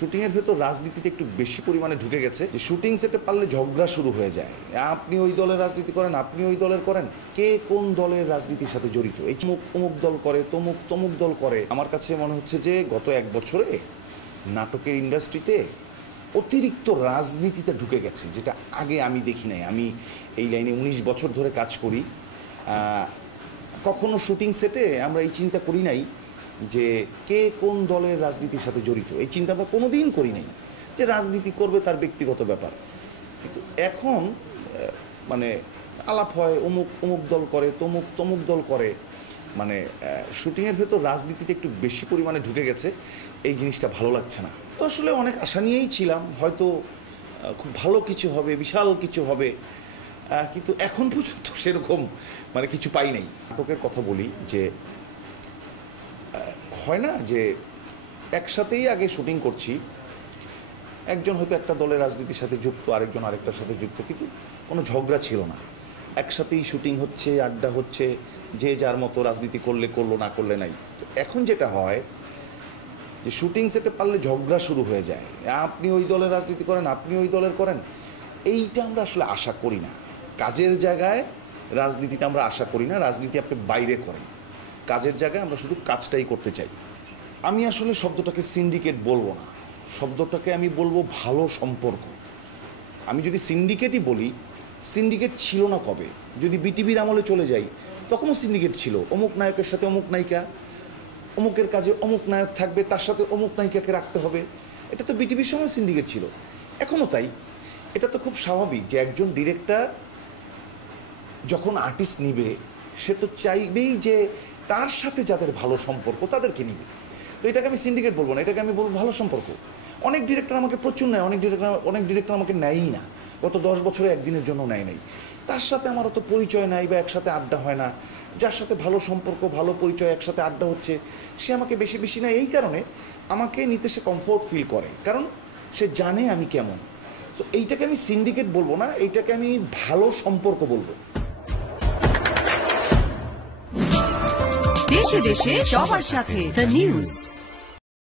Shooting এর ভেতর রাজনীতিটা একটু বেশি পরিমাণে ঢুকে গেছে যে শুটিং সেটে পারলে ঝগড়া শুরু হয়ে যায়। আপনি ওই দলের রাজনীতি করেন, আপনি ওই দলের করেন, কে কোন দলের রাজনীতির সাথে জড়িত, এই অমুক দল করে, তমুক দল করে। আমার কাছে মনে হচ্ছে যে গত এক বছরে নাটকের ইন্ডাস্ট্রিতে অতিরিক্ত রাজনীতিতে ঢুকে গেছে, যেটা আগে আমি দেখি নাই। আমি এই লাইনে 19 বছর ধরে কাজ করি, কখনো শুটিং সেটে আমরা এই চিন্তা করি নাই যে কে কোন দলের রাজনীতির সাথে জড়িত। এই চিন্তা আমরা কোনো দিন করি নাই, যে রাজনীতি করবে তার ব্যক্তিগত ব্যাপার। কিন্তু এখন মানে আলাপ হয় অমুক দল করে, তমুক দল করে। মানে শুটিংয়ের ভেতর রাজনীতিটা একটু বেশি পরিমাণে ঢুকে গেছে, এই জিনিসটা ভালো লাগছে না। তো আসলে অনেক আশা নিয়েই ছিলাম, হয়তো খুব ভালো কিছু হবে, বিশাল কিছু হবে, কিন্তু এখন পর্যন্ত সেরকম মানে কিছু পাই নাই। নাটকের কথা বলি যে হয় না যে একসাথেই আগে শুটিং করছি, একজন হয়তো একটা দলের রাজনীতির সাথে যুক্ত, আরেকজন আরেকটার সাথে যুক্ত, কিন্তু কোনো ঝগড়া ছিল না। একসাথেই শুটিং হচ্ছে, আড্ডা হচ্ছে, যে যার মতো রাজনীতি করলে করলো, না করলে নাই। এখন যেটা হয় যে শুটিং সেটে পারলে ঝগড়া শুরু হয়ে যায়, আপনি ওই দলের রাজনীতি করেন, আপনি ওই দলের করেন। এইটা আমরা আসলে আশা করি না। কাজের জায়গায় রাজনীতিটা আমরা আশা করি না, রাজনীতি আপনি বাইরে করেন। কাজের জায়গায় আমরা শুধু কাজটাই করতে চাই। আমি আসলে শব্দটাকে সিন্ডিকেট বলবো না, শব্দটাকে আমি বলবো ভালো সম্পর্ক। আমি যদি সিন্ডিকেটই বলি, সিন্ডিকেট ছিল না কবে? যদি বিটিভির আমলে চলে যাই, তখনও সিন্ডিকেট ছিল। অমুক নায়কের সাথে অমুক নায়িকা, অমুকের কাজে অমুক নায়ক থাকবে, তার সাথে অমুক নায়িকাকে রাখতে হবে। এটা তো বিটিভির সময় সিন্ডিকেট ছিল, এখনও তাই। এটা তো খুব স্বাভাবিক যে একজন ডিরেক্টর যখন আর্টিস্ট নিবে, সে তো চাইবেই যে তার সাথে যাদের ভালো সম্পর্ক তাদেরকে নিবে। তো এটাকে আমি সিন্ডিকেট বলবো না, এটাকে আমি বলবো ভালো সম্পর্ক। অনেক ডিরেক্টর আমাকে প্রচুর নেয়, অনেক ডিরেক্টর আমাকে নেয়ই না, গত 10 বছরে একদিনের জন্য নেয় নাই। তার সাথে আমার অত পরিচয় নাই বা একসাথে আড্ডা হয় না। যার সাথে ভালো সম্পর্ক, ভালো পরিচয়, একসাথে আড্ডা হচ্ছে, সে আমাকে বেশি নেয়। এই কারণে আমাকে নিতে সে কমফোর্ট ফিল করে, কারণ সে জানে আমি কেমন। সো এইটাকে আমি সিন্ডিকেট বলবো না, এইটাকে আমি ভালো সম্পর্ক বলবো। দেশে দেশে সবার সাথে দ্য নিউজ।